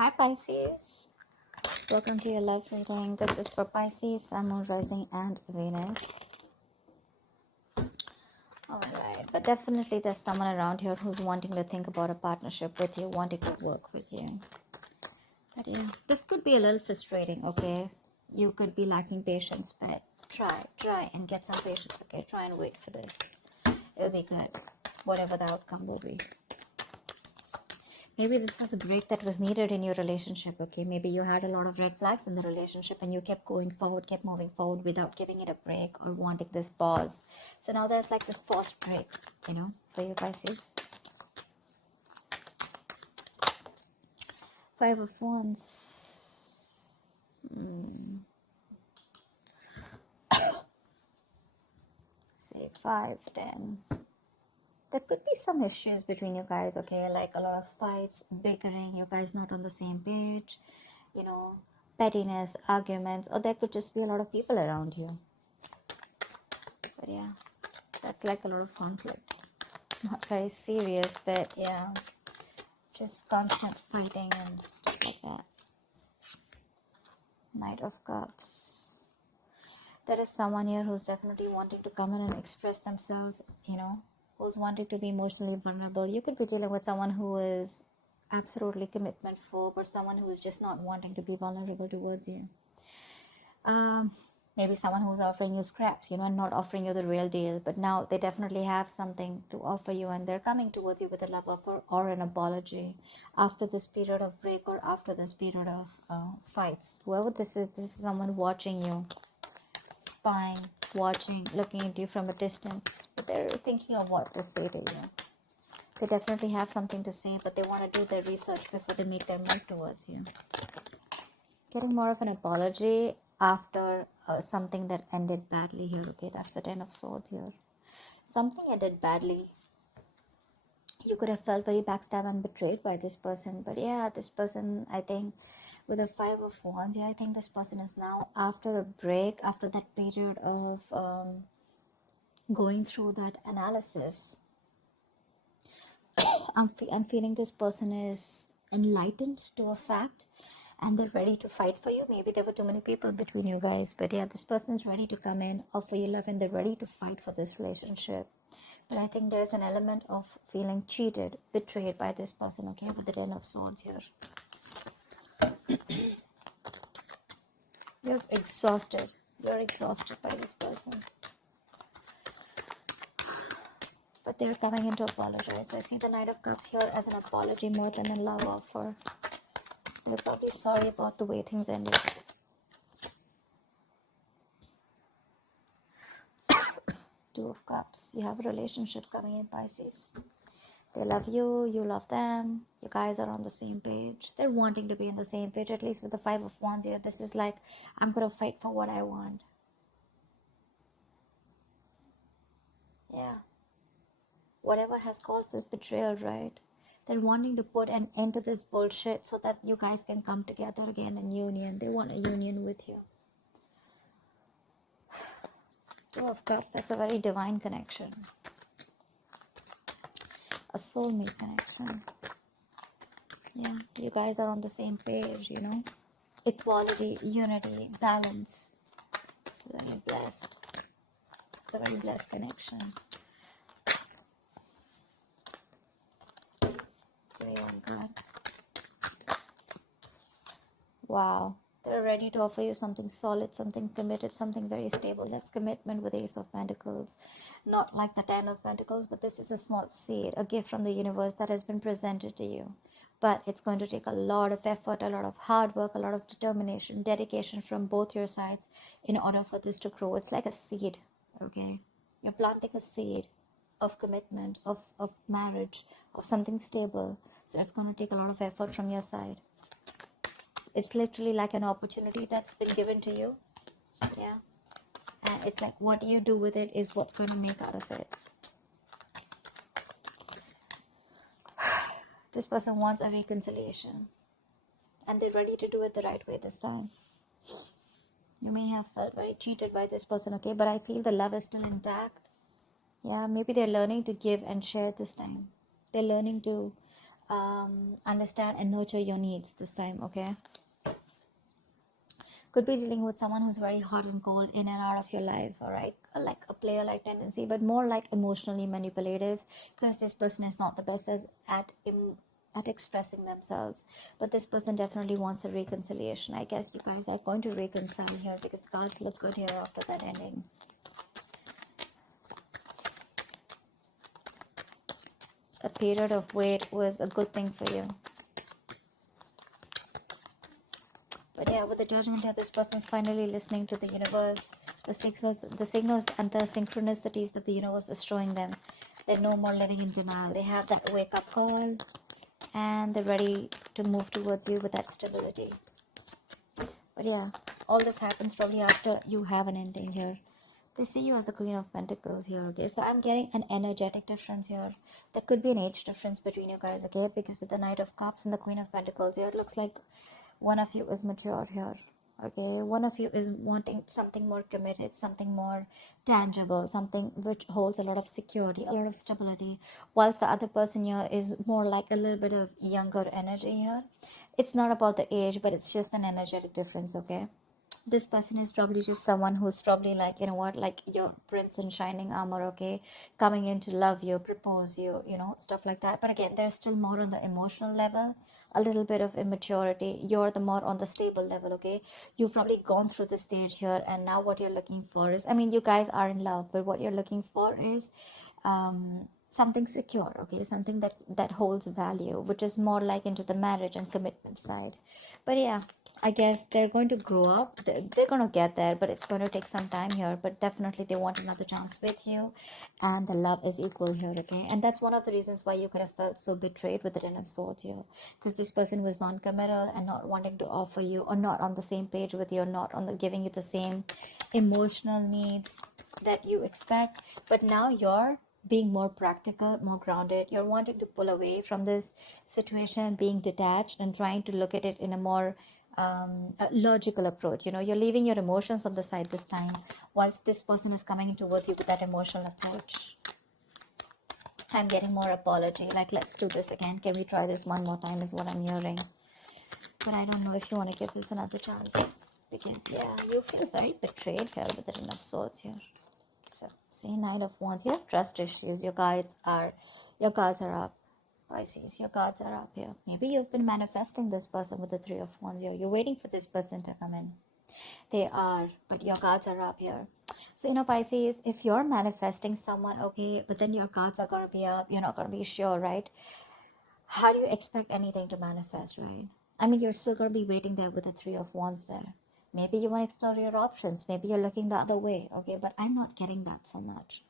Hi Pisces, welcome to your love reading. This is for Pisces, Sun, Moon, Rising and Venus. Alright, but definitely there's someone around here who's wanting to think about a partnership with you, wanting to work with you. But yeah, this could be a little frustrating, okay? You could be lacking patience, but try and get some patience, okay? Try and wait for this. It'll be good, whatever the outcome will be. Maybe this was a break that was needed in your relationship, okay? Maybe you had a lot of red flags in the relationship and you kept going forward, kept moving forward without giving it a break or wanting this pause. So now there's like this forced break, for you Pisces. Five of Wands. Say 5, 10. There could be some issues between you guys, okay? Like a lot of fights, bickering, you guys not on the same page, pettiness, arguments, or there could just be a lot of people around you. But yeah, that's like a lot of conflict. Not very serious, but yeah, just constant fighting and stuff like that. Knight of Cups. There is someone here who's definitely wanting to come in and express themselves, who's wanting to be emotionally vulnerable. You could be dealing with someone who is absolutely commitment phobe or someone who is just not wanting to be vulnerable towards you. Maybe someone who's offering you scraps, and not offering you the real deal, but now they definitely have something to offer you and they're coming towards you with a love offer or an apology after this period of break or after this period of fights. Whoever this is someone watching you, spying, watching, looking at you from a distance, but they're thinking of what to say to you. They definitely have something to say, but they want to do their research before they make their move towards you. Getting more of an apology after something that ended badly here, okay? That's the 10 of Swords here. Something ended badly. You could have felt very backstabbed and betrayed by this person, but yeah, this person, I think, with a 5 of Wands, I think this person is now after a break, after that period of going through that analysis. I'm feeling this person is enlightened to a fact and they're ready to fight for you. Maybe there were too many people between you guys, but yeah, this person is ready to come in, offer you love, and they're ready to fight for this relationship. But I think there's an element of feeling cheated, betrayed by this person, okay, with the 10 of Swords here. You're exhausted. You're exhausted by this person. But they're coming in to apologize. I see the Knight of Cups here as an apology more than a love offer. They're probably sorry about the way things ended. Two of Cups. You have a relationship coming in, Pisces. They love you, you love them. You guys are on the same page. They're wanting to be on the same page, at least with the 5 of Wands here. This is like, I'm going to fight for what I want. Yeah. Whatever has caused this betrayal, right? They're wanting to put an end to this bullshit so that you guys can come together again in union. They want a union with you. Two of Cups, that's a very divine connection. A soulmate connection. Yeah, you guys are on the same page, Equality, unity, balance. It's very blessed. It's a very blessed connection. God. Wow. They're ready to offer you something solid, something committed, something very stable. That's commitment with Ace of Pentacles. Not like the 10 of Pentacles, but this is a small seed, a gift from the universe that has been presented to you. But it's going to take a lot of effort, a lot of hard work, a lot of determination, dedication from both your sides in order for this to grow. It's like a seed, okay? You're planting a seed of commitment, of marriage, of something stable. So it's going to take a lot of effort from your side. It's literally like an opportunity that's been given to you. Yeah. And it's like what you do with it is what's going to make out of it. This person wants a reconciliation. And they're ready to do it the right way this time. You may have felt very cheated by this person, okay? But I feel the love is still intact. Yeah, maybe they're learning to give and share this time. They're learning to understand and nurture your needs this time, okay? Could be dealing with someone who's very hot and cold in and out of your life, all right? Like a player like tendency, but more like emotionally manipulative, because this person is not the best at expressing themselves. But this person definitely wants a reconciliation. I guess you guys are going to reconcile here, because the cards look good here after that ending. A period of wait was a good thing for you. But yeah, with the judgment here, this person is finally listening to the universe, the signals and the synchronicities that the universe is showing them. They're no more living in denial. They have that wake-up call, and they're ready to move towards you with that stability. But yeah, all this happens probably after you have an ending here. They see you as the Queen of Pentacles here, okay? So I'm getting an energetic difference here. There could be an age difference between you guys, okay? Because with the Knight of Cups and the Queen of Pentacles here, it looks like one of you is mature here, okay? One of you is wanting something more committed, something more tangible, something which holds a lot of security, a lot of stability, whilst the other person here is more like a little bit of younger energy here. It's not about the age, but it's just an energetic difference, okay? This person is probably just someone who's probably like, you know what, like your prince in shining armor, okay, coming in to love you, propose you, you know, stuff like that. But again, there's still more on the emotional level, a little bit of immaturity. You're the more on the stable level, okay? You've probably gone through the stage here, and now what you're looking for is, I mean, you guys are in love, but what you're looking for is something secure, okay? Something that holds value, which is more like into the marriage and commitment side. But yeah, I guess they're going to grow up. They're going to get there, but it's going to take some time here. But definitely they want another chance with you, and the love is equal here, okay? And that's one of the reasons why you could have felt so betrayed with the Ten of Swords here, because this person was non-committal and not wanting to offer you, or not on the same page with you, or not on the giving you the same emotional needs that you expect. But now you're being more practical, more grounded. You're wanting to pull away from this situation, being detached and trying to look at it in a more a logical approach. You know, you're leaving your emotions on the side this time, whilst this person is coming towards you with that emotional approach. I'm getting more apology, like, let's do this again, can we try this one more time, is what I'm hearing. But I don't know if you want to give this another chance, because yeah, you feel very betrayed here with the Ten of Swords here. So see, Knight of Wands, you have trust issues. Your cards are up. Pisces, your cards are up here. Maybe you've been manifesting this person with the Three of Wands here. You're waiting for this person to come in. They are, but your cards are up here. So, you know, Pisces, if you're manifesting someone, okay, but then your cards are going to be up, you're not going to be sure, right? How do you expect anything to manifest, right? I mean, you're still going to be waiting there with the Three of Wands there. Maybe you want to explore your options. Maybe you're looking the other way, okay? But I'm not getting that so much.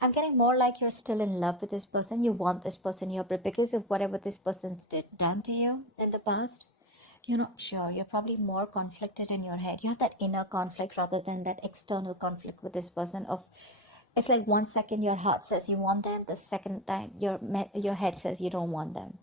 I'm getting more like you're still in love with this person. You want this person here, but because of whatever this person's done to you in the past, you're not sure. You're probably more conflicted in your head. You have that inner conflict rather than that external conflict with this person. Of it's like 1 second your heart says you want them, the second time your head says you don't want them.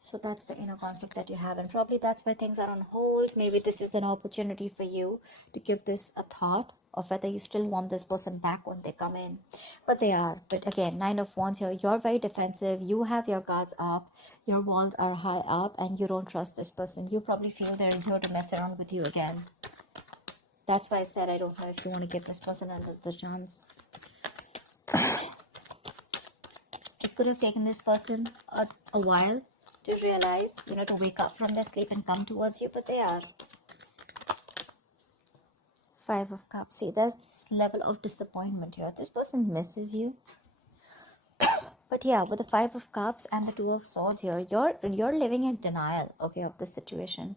So that's the inner conflict that you have, and probably that's why things are on hold. Maybe this is an opportunity for you to give this a thought of whether you still want this person back when they come in. But they are. But again, Nine of Wands here, you're very defensive. You have your guards up. Your walls are high up, and you don't trust this person. You probably feel they're here to mess around with you again. That's why I said I don't know if you want to give this person another chance. It could have taken this person a while to realize, you know, to wake up from their sleep and come towards you, but they are. Five of Cups. See, there's this level of disappointment here. This person misses you. But yeah, with the Five of Cups and the Two of Swords here, you're living in denial, okay, of the situation.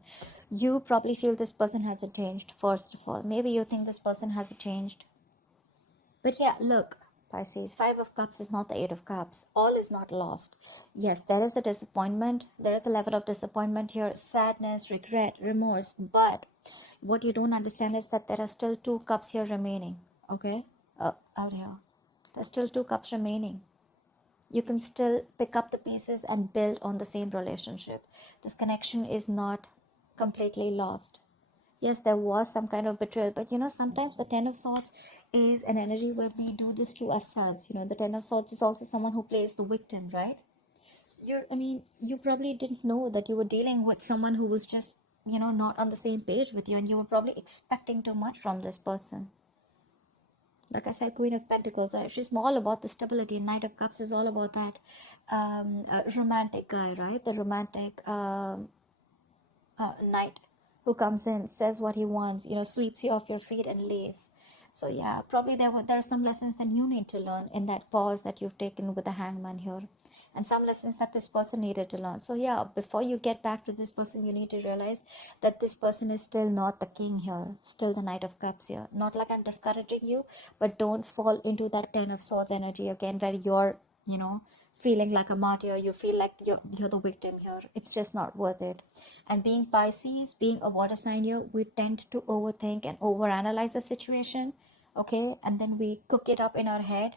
You probably feel this person hasn't changed, first of all. Maybe you think this person hasn't changed. But yeah, look, Pisces, Five of Cups is not the Eight of Cups. All is not lost. Yes, there is a disappointment. There is a level of disappointment here, sadness, regret, remorse. But what you don't understand is that there are still two cups here remaining, okay? Out here. There's still two cups remaining. You can still pick up the pieces and build on the same relationship. This connection is not completely lost. Yes, there was some kind of betrayal, but you know, sometimes the Ten of Swords is an energy where we do this to ourselves. You know, the Ten of Swords is also someone who plays the victim, right? you probably didn't know that you were dealing with someone who was just, not on the same page with you, and you were probably expecting too much from this person. Like I said, Queen of Pentacles, she's all about the stability. Knight of Cups is all about that romantic guy, right? The romantic knight who comes in, says what he wants, sweeps you off your feet and leave. So yeah, probably there are some lessons that you need to learn in that pause that you've taken with the Hangman here, and some lessons that this person needed to learn. So yeah, before you get back to this person, you need to realize that this person is still not the king here, still the Knight of Cups here. Not like I'm discouraging you, but don't fall into that Ten of Swords energy again, where you're, feeling like a martyr. You feel like you're the victim here. It's just not worth it. And being Pisces, being a water sign here, we tend to overthink and overanalyze the situation, okay? And then we cook it up in our head,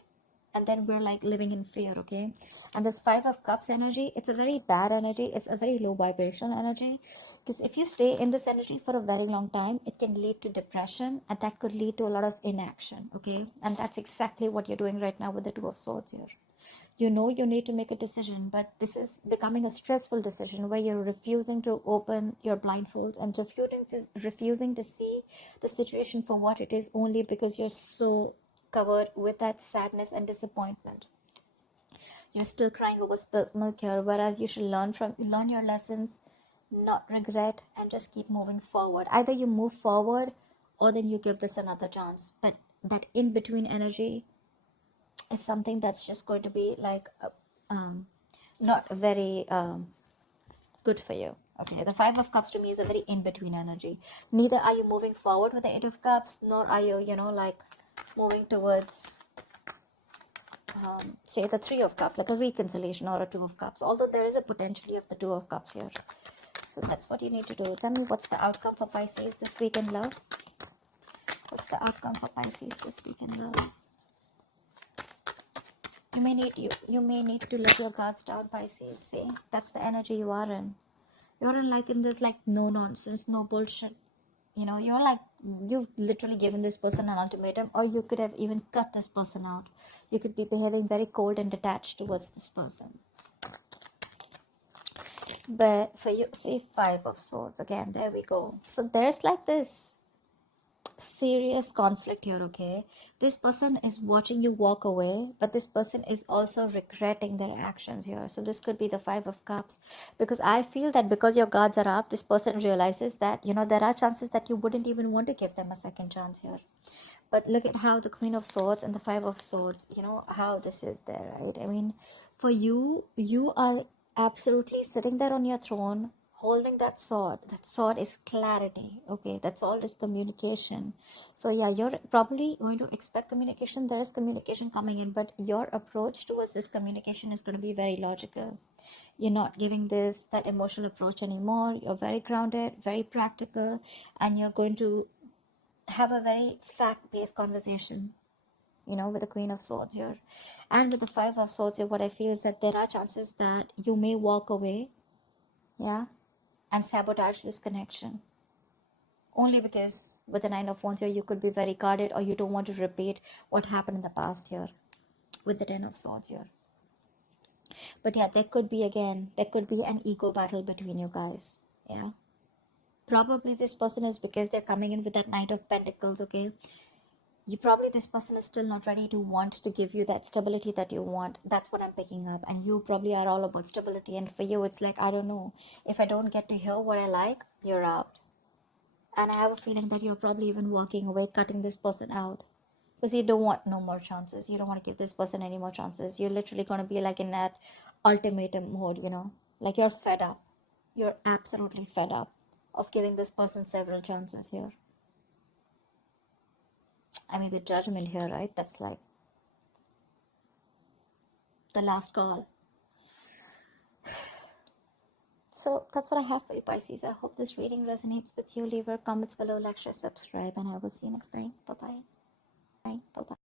and then we're like living in fear, okay? And this Five of Cups energy, it's a very bad energy. It's a very low vibrational energy, because if you stay in this energy for a very long time, it can lead to depression, and that could lead to a lot of inaction, okay? And that's exactly what you're doing right now with the Two of Swords here. You need to make a decision, but this is becoming a stressful decision where you're refusing to open your blindfolds and refusing to see the situation for what it is, only because you're so covered with that sadness and disappointment. You're still crying over spilt milk here, whereas you should learn your lessons, not regret, and just keep moving forward. Either you move forward, or then you give this another chance. But that in between energy is something that's just going to be like not very good for you. Okay, the Five of Cups to me is a very in-between energy. Neither are you moving forward with the Eight of Cups, nor are you, like moving towards, say, the Three of Cups, like a reconciliation, or a Two of Cups. Although there is a potentially of the Two of Cups here. So that's what you need to do. Tell me, what's the outcome for Pisces this week in love? What's the outcome for Pisces this week in love? You may need to let your guards down, Pisces. See, that's the energy you are in. You're in this like no nonsense, no bullshit. You're like, you've literally given this person an ultimatum, or you could have even cut this person out. You could be behaving very cold and detached towards this person. But for you, see, Five of Swords again. There we go. So there's like this serious conflict here, okay? This person is watching you walk away, but this person is also regretting their actions here. So this could be the Five of Cups, because I feel that because your guards are up, this person realizes that, there are chances that you wouldn't even want to give them a second chance here. But look at how the Queen of Swords and the Five of Swords, how this is there, right? I mean, for you, you are absolutely sitting there on your throne, holding that sword. That sword is clarity, okay? That sword is communication. So yeah, you're probably going to expect communication. There is communication coming in, but your approach towards this communication is going to be very logical. You're not giving that emotional approach anymore. You're very grounded, very practical, and you're going to have a very fact-based conversation, with the Queen of Swords here. And with the Five of Swords here, what I feel is that there are chances that you may walk away, yeah, and sabotage this connection. Only because with the Nine of Wands here, you could be very guarded, or you don't want to repeat what happened in the past here with the Ten of Swords here. But yeah, there could be an ego battle between you guys, yeah. Probably this person is, because they're coming in with that Knight of Pentacles, okay? This person is still not ready to want to give you that stability that you want. That's what I'm picking up. And you probably are all about stability, and for you it's like, I don't know, if I don't get to hear what I like, you're out. And I have a feeling that you're probably even walking away, cutting this person out, because you don't want no more chances. You don't want to give this person any more chances. You're literally going to be like in that ultimatum mode, like you're fed up. You're absolutely fed up of giving this person several chances here. I mean, the Judgment here, right? That's like the last call. So that's what I have for you, Pisces. I hope this reading resonates with you. Leave your comments below, like, share, subscribe, and I will see you next time. Bye-bye. Bye. Bye-bye.